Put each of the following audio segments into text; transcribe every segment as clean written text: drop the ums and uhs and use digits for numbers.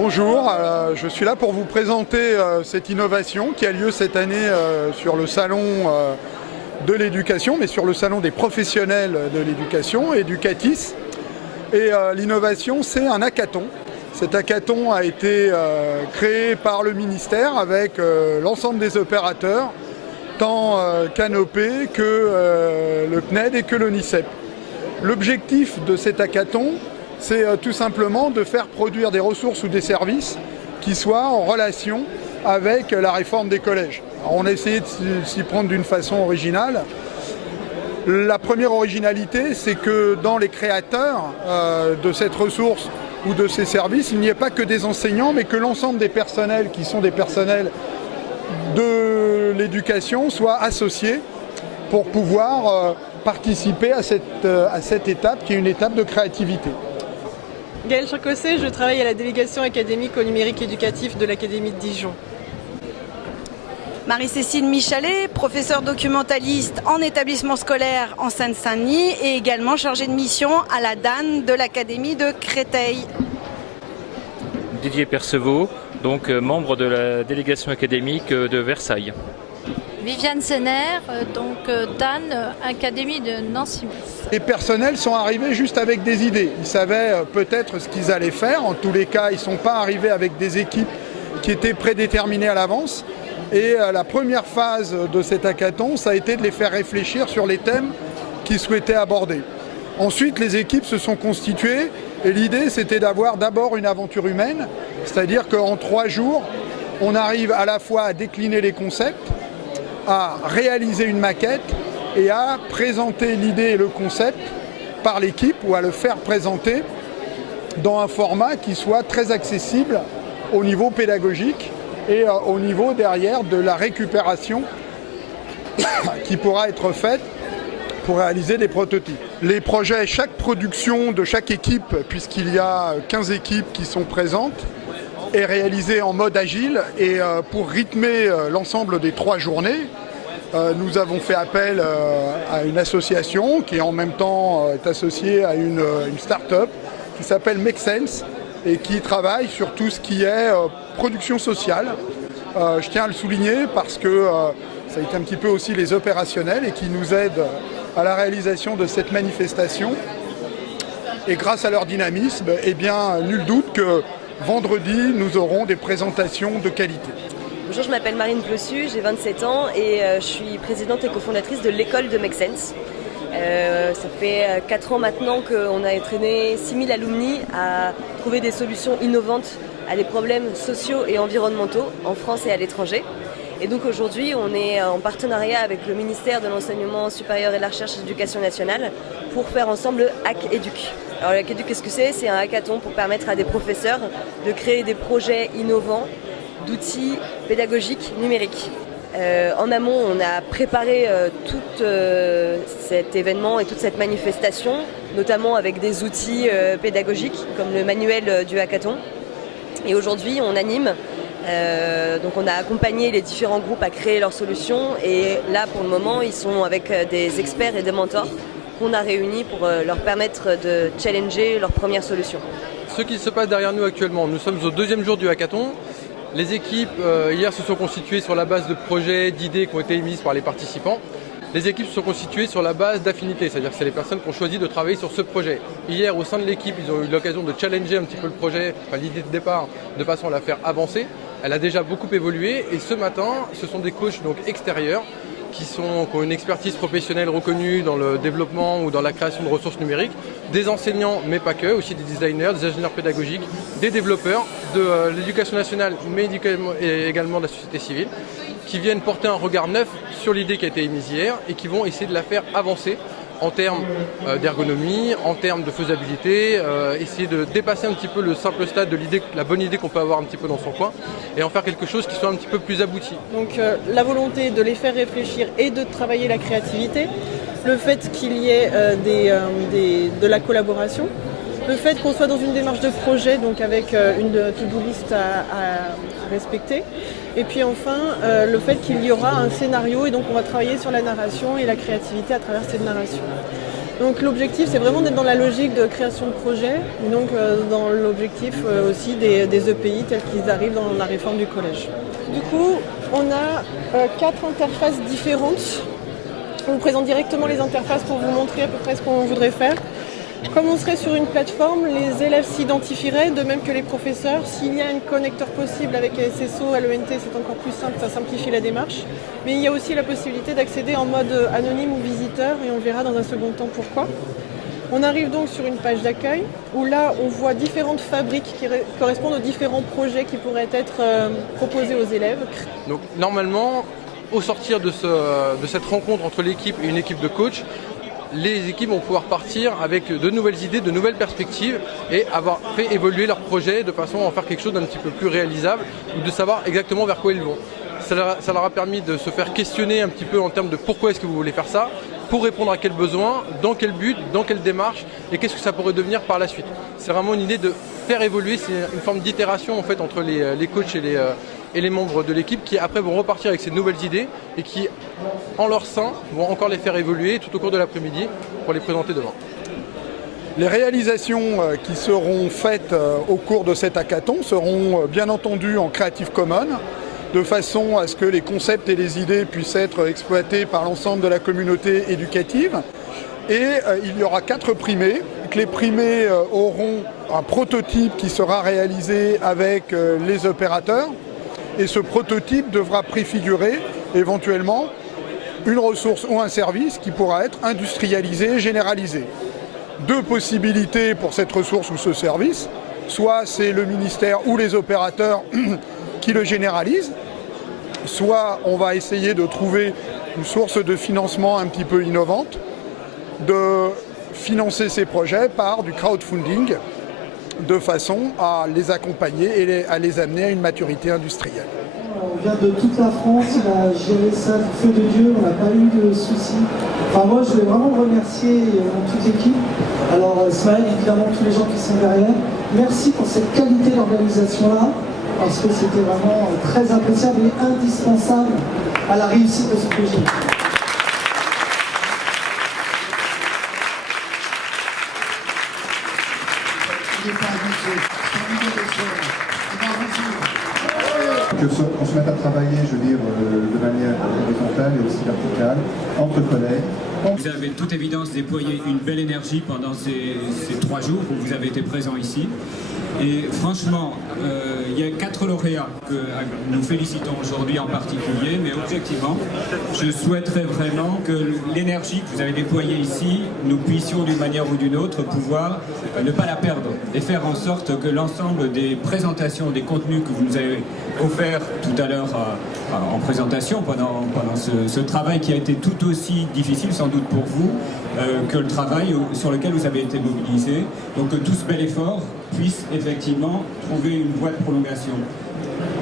Bonjour, je suis là pour vous présenter cette innovation qui a lieu cette année sur le salon de l'éducation, mais sur le salon des professionnels de l'éducation, Educatis. Et l'innovation, c'est un hackathon. Cet hackathon a été créé par le ministère avec l'ensemble des opérateurs, tant Canopé que le CNED et que l'ONICEP. L'objectif de cet hackathon, c'est tout simplement de faire produire des ressources ou des services qui soient en relation avec la réforme des collèges. Alors, on a essayé de s'y prendre d'une façon originale. La première originalité, c'est que dans les créateurs de cette ressource ou de ces services, il n'y ait pas que des enseignants, mais que l'ensemble des personnels qui sont des personnels de l'éducation soient associés pour pouvoir participer à cette étape qui est une étape de créativité. Gaëlle Chancossé, je travaille à la délégation académique au numérique éducatif de l'Académie de Dijon. Marie-Cécile Michalet, professeure documentaliste en établissement scolaire en Seine-Saint-Denis et également chargée de mission à la DAN de l'Académie de Créteil. Didier Perceveau, donc membre de la délégation académique de Versailles. Viviane Senner, donc DAN, Académie de Nancy. Les personnels sont arrivés juste avec des idées. Ils savaient peut-être ce qu'ils allaient faire. En tous les cas, ils ne sont pas arrivés avec des équipes qui étaient prédéterminées à l'avance. Et la première phase de cet hackathon, ça a été de les faire réfléchir sur les thèmes qu'ils souhaitaient aborder. Ensuite, les équipes se sont constituées et l'idée, c'était d'avoir d'abord une aventure humaine, c'est-à-dire qu'en 3 jours, on arrive à la fois à décliner les concepts, à réaliser une maquette et à présenter l'idée et le concept par l'équipe ou à le faire présenter dans un format qui soit très accessible au niveau pédagogique et au niveau derrière de la récupération qui pourra être faite pour réaliser des prototypes. Les projets, chaque production de chaque équipe, puisqu'il y a 15 équipes qui sont présentes, est réalisée en mode agile et pour rythmer l'ensemble des 3 journées, nous avons fait appel à une association qui en même temps est associée à une start-up qui s'appelle Make Sense et qui travaille sur tout ce qui est production sociale. Je tiens à le souligner parce que ça a été un petit peu aussi les opérationnels et qui nous aident à la réalisation de cette manifestation. Et grâce à leur dynamisme, eh bien, nul doute que vendredi, nous aurons des présentations de qualité. Bonjour, je m'appelle Marine Plossu, j'ai 27 ans et je suis présidente et cofondatrice de l'école de Make Sense. Ça fait 4 ans maintenant qu'on a entraîné 6000 alumni à trouver des solutions innovantes à des problèmes sociaux et environnementaux en France et à l'étranger. Et donc aujourd'hui, on est en partenariat avec le ministère de l'Enseignement supérieur et de la Recherche et de l'Éducation nationale pour faire ensemble le Hack Educ. Alors le Hack Educ, qu'est-ce que c'est ? C'est un hackathon pour permettre à des professeurs de créer des projets innovants d'outils pédagogiques numériques. En amont, on a préparé tout cet événement et toute cette manifestation, notamment avec des outils pédagogiques comme le manuel du hackathon. Et aujourd'hui, on anime. Donc on a accompagné les différents groupes à créer leurs solutions et là pour le moment ils sont avec des experts et des mentors qu'on a réunis pour leur permettre de challenger leurs premières solutions. Ce qui se passe derrière nous actuellement, nous sommes au 2e jour du hackathon. Les équipes hier se sont constituées sur la base de projets, d'idées qui ont été émises par les participants. Les équipes se sont constituées sur la base d'affinités, c'est-à-dire que c'est les personnes qui ont choisi de travailler sur ce projet. Hier, au sein de l'équipe, ils ont eu l'occasion de challenger un petit peu le projet, enfin, l'idée de départ, de façon à la faire avancer. Elle a déjà beaucoup évolué et ce matin, ce sont des coachs donc, extérieurs qui ont une expertise professionnelle reconnue dans le développement ou dans la création de ressources numériques, des enseignants, mais pas que, aussi des designers, des ingénieurs pédagogiques, des développeurs de l'éducation nationale, mais également de la société civile, qui viennent porter un regard neuf sur l'idée qui a été émise hier et qui vont essayer de la faire avancer en termes d'ergonomie, en termes de faisabilité, essayer de dépasser un petit peu le simple stade de l'idée, la bonne idée qu'on peut avoir un petit peu dans son coin et en faire quelque chose qui soit un petit peu plus abouti. Donc la volonté de les faire réfléchir et de travailler la créativité, le fait qu'il y ait de la collaboration, le fait qu'on soit dans une démarche de projet, donc avec une to-do list à respecter. Et puis enfin, le fait qu'il y aura un scénario et donc on va travailler sur la narration et la créativité à travers cette narration. Donc l'objectif, c'est vraiment d'être dans la logique de création de projet, et donc dans l'objectif aussi des EPI tels qu'ils arrivent dans la réforme du collège. Du coup, on a 4 interfaces différentes. On vous présente directement les interfaces pour vous montrer à peu près ce qu'on voudrait faire. Comme on serait sur une plateforme, les élèves s'identifieraient, de même que les professeurs. S'il y a un connecteur possible avec SSO, à l'ENT, c'est encore plus simple, ça simplifie la démarche. Mais il y a aussi la possibilité d'accéder en mode anonyme ou visiteur, et on verra dans un second temps pourquoi. On arrive donc sur une page d'accueil, où là, on voit différentes fabriques qui correspondent aux différents projets qui pourraient être proposés aux élèves. Donc normalement, au sortir de cette rencontre entre l'équipe et une équipe de coach, les équipes vont pouvoir partir avec de nouvelles idées, de nouvelles perspectives et avoir fait évoluer leur projet de façon à en faire quelque chose d'un petit peu plus réalisable ou de savoir exactement vers quoi ils vont. Ça leur a permis de se faire questionner un petit peu en termes de pourquoi est-ce que vous voulez faire ça, pour répondre à quel besoin, dans quel but, dans quelle démarche et qu'est-ce que ça pourrait devenir par la suite. C'est vraiment une idée de faire évoluer, c'est une forme d'itération en fait entre les coachs et les membres de l'équipe qui après vont repartir avec ces nouvelles idées et qui en leur sein vont encore les faire évoluer tout au cours de l'après-midi pour les présenter demain. Les réalisations qui seront faites au cours de cet hackathon seront bien entendu en Creative Commons, de façon à ce que les concepts et les idées puissent être exploités par l'ensemble de la communauté éducative. Et il y aura 4 primés. Les primés auront un prototype qui sera réalisé avec les opérateurs. Et ce prototype devra préfigurer éventuellement une ressource ou un service qui pourra être industrialisé et généralisé. 2 possibilités pour cette ressource ou ce service. Soit c'est le ministère ou les opérateurs qui le généralisent, soit on va essayer de trouver une source de financement un petit peu innovante, de financer ces projets par du crowdfunding, de façon à les accompagner et à les amener à une maturité industrielle. On vient de toute la France, on a géré ça du feu de Dieu, on n'a pas eu de soucis. Enfin moi je voulais vraiment remercier toute l'équipe. Alors Ismaël, évidemment tous les gens qui sont derrière. Merci pour cette qualité d'organisation là, parce que c'était vraiment très appréciable et indispensable à la réussite de ce projet. Qu'on se mette à travailler, je veux dire, de manière horizontale et aussi verticale, entre collègues. Vous avez de toute évidence déployé une belle énergie pendant ces 3 jours où vous avez été présents ici. Et franchement, il y a 4 lauréats que nous félicitons aujourd'hui en particulier, mais objectivement, je souhaiterais vraiment que l'énergie que vous avez déployée ici, nous puissions d'une manière ou d'une autre pouvoir ne pas la perdre et faire en sorte que l'ensemble des présentations, des contenus que vous nous avez offerts tout à l'heure en présentation pendant ce travail qui a été tout aussi difficile sans doute pour vous que le travail sur lequel vous avez été mobilisé. Donc que tout ce bel effort puisse effectivement trouver une voie de prolongation.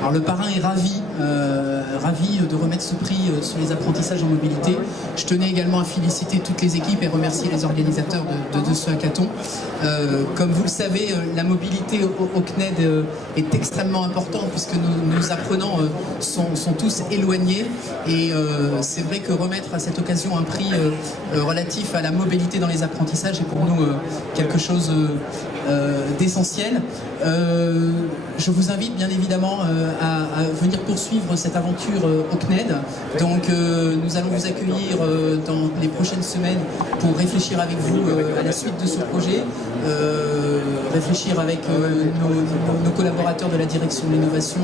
Alors le parrain est ravi de remettre ce prix sur les apprentissages en mobilité. Je tenais également à féliciter toutes les équipes et remercier les organisateurs de ce hackathon. Comme vous le savez, la mobilité au CNED est extrêmement importante puisque nos apprenants sont tous éloignés et c'est vrai que remettre à cette occasion un prix relatif à la mobilité dans les apprentissages est pour nous quelque chose d'essentiel. Je vous invite bien évidemment à venir poursuivre cette aventure au CNED. Donc nous allons vous accueillir dans les prochaines semaines pour réfléchir avec vous à la suite de ce projet, réfléchir avec nos collaborateurs de la direction de l'innovation,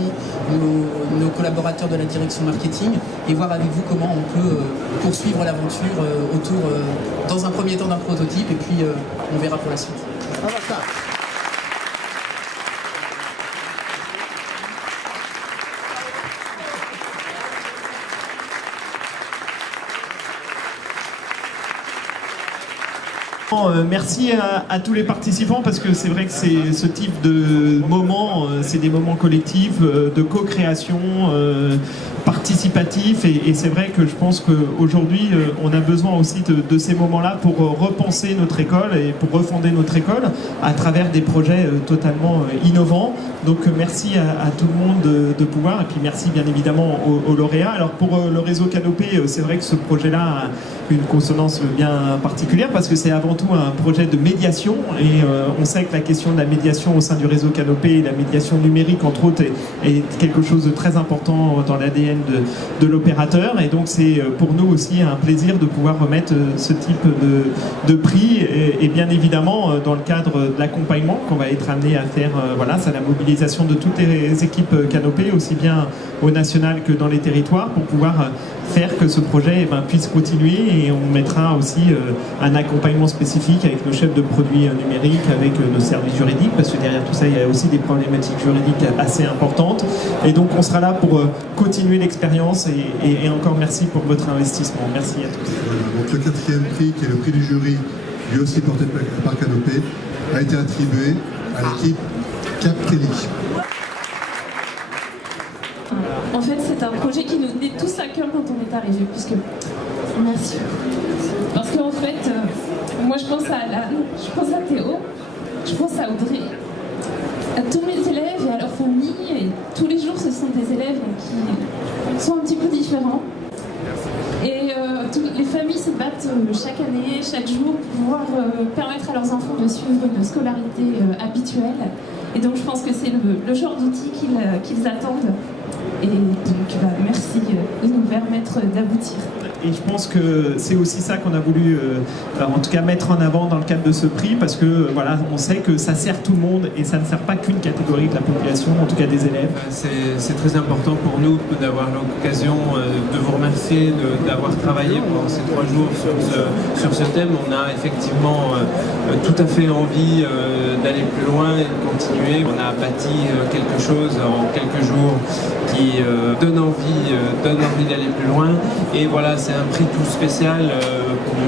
nos collaborateurs de la direction marketing et voir avec vous comment on peut poursuivre l'aventure autour, dans un premier temps, d'un prototype et puis on verra pour la suite. Merci à tous les participants parce que c'est vrai que c'est ce type de moments, c'est des moments collectifs, de co-création, participatifs et c'est vrai que je pense qu'aujourd'hui on a besoin aussi de ces moments-là pour repenser notre école et pour refonder notre école à travers des projets totalement innovants. Donc merci à tout le monde de pouvoir et puis merci bien évidemment aux lauréats. Alors pour le réseau Canopé, c'est vrai que ce projet-là une consonance bien particulière parce que c'est avant tout un projet de médiation et on sait que la question de la médiation au sein du réseau Canopé et la médiation numérique entre autres est quelque chose de très important dans l'ADN de l'opérateur et donc c'est pour nous aussi un plaisir de pouvoir remettre ce type de prix et bien évidemment dans le cadre de l'accompagnement qu'on va être amené à faire, voilà, c'est la mobilisation de toutes les équipes Canopé aussi bien au national que dans les territoires pour pouvoir faire que ce projet puisse continuer et on mettra aussi un accompagnement spécifique avec nos chefs de produits numériques, avec nos services juridiques parce que derrière tout ça il y a aussi des problématiques juridiques assez importantes et donc on sera là pour continuer l'expérience et encore merci pour votre investissement. Merci à tous. Donc le 4e prix qui est le prix du jury, lui aussi porté par Canopé, a été attribué à l'équipe Captelli. En fait, c'est un projet qui nous tenait tous à cœur quand on est arrivé, puisque... Merci. Parce qu'en fait, moi je pense à Alan, je pense à Théo, je pense à Audrey, à tous mes élèves et à leur famille, et tous les jours ce sont des élèves qui sont un petit peu différents. Et les familles se battent chaque année, chaque jour pour pouvoir permettre à leurs enfants de suivre une scolarité habituelle. Et donc je pense que c'est le genre d'outil qu'ils attendent. Et donc merci de nous permettre d'aboutir. Et je pense que c'est aussi ça qu'on a voulu en tout cas mettre en avant dans le cadre de ce prix parce que voilà, on sait que ça sert tout le monde et ça ne sert pas qu'une catégorie de la population, en tout cas des élèves. C'est très important pour nous d'avoir l'occasion de vous remercier d'avoir travaillé pendant ces 3 jours sur ce thème. On a effectivement tout à fait envie d'aller plus loin et de continuer. On a bâti quelque chose en quelques jours qui donne envie d'aller plus loin et voilà, c'est un prix tout spécial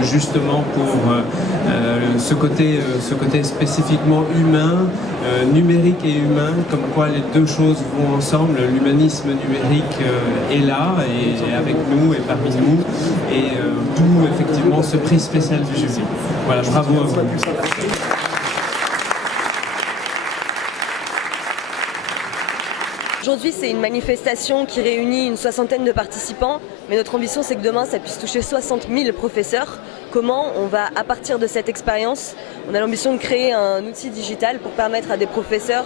justement pour ce côté spécifiquement humain, numérique et humain, comme quoi les deux choses vont ensemble. L'humanisme numérique est là et avec nous et parmi nous et d'où effectivement ce prix spécial du jury. Voilà, bravo à vous. Aujourd'hui, c'est une manifestation qui réunit une 60aine de participants, mais notre ambition, c'est que demain, ça puisse toucher 60 000 professeurs. Comment on va, à partir de cette expérience, on a l'ambition de créer un outil digital pour permettre à des professeurs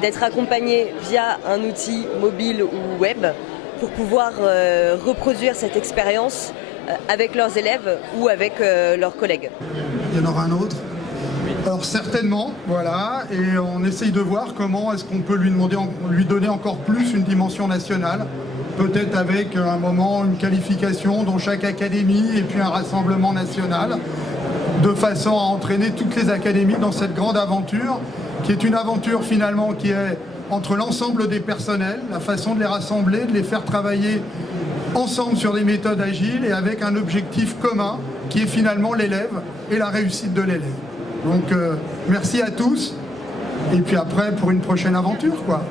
d'être accompagnés via un outil mobile ou web pour pouvoir reproduire cette expérience avec leurs élèves ou avec leurs collègues. Il y en aura un autre ? Alors certainement, voilà, et on essaye de voir comment est-ce qu'on peut lui donner encore plus une dimension nationale, peut-être avec un moment, une qualification dans chaque académie et puis un rassemblement national, de façon à entraîner toutes les académies dans cette grande aventure, qui est une aventure finalement qui est entre l'ensemble des personnels, la façon de les rassembler, de les faire travailler ensemble sur des méthodes agiles et avec un objectif commun qui est finalement l'élève et la réussite de l'élève. Donc merci à tous et puis après pour une prochaine aventure quoi.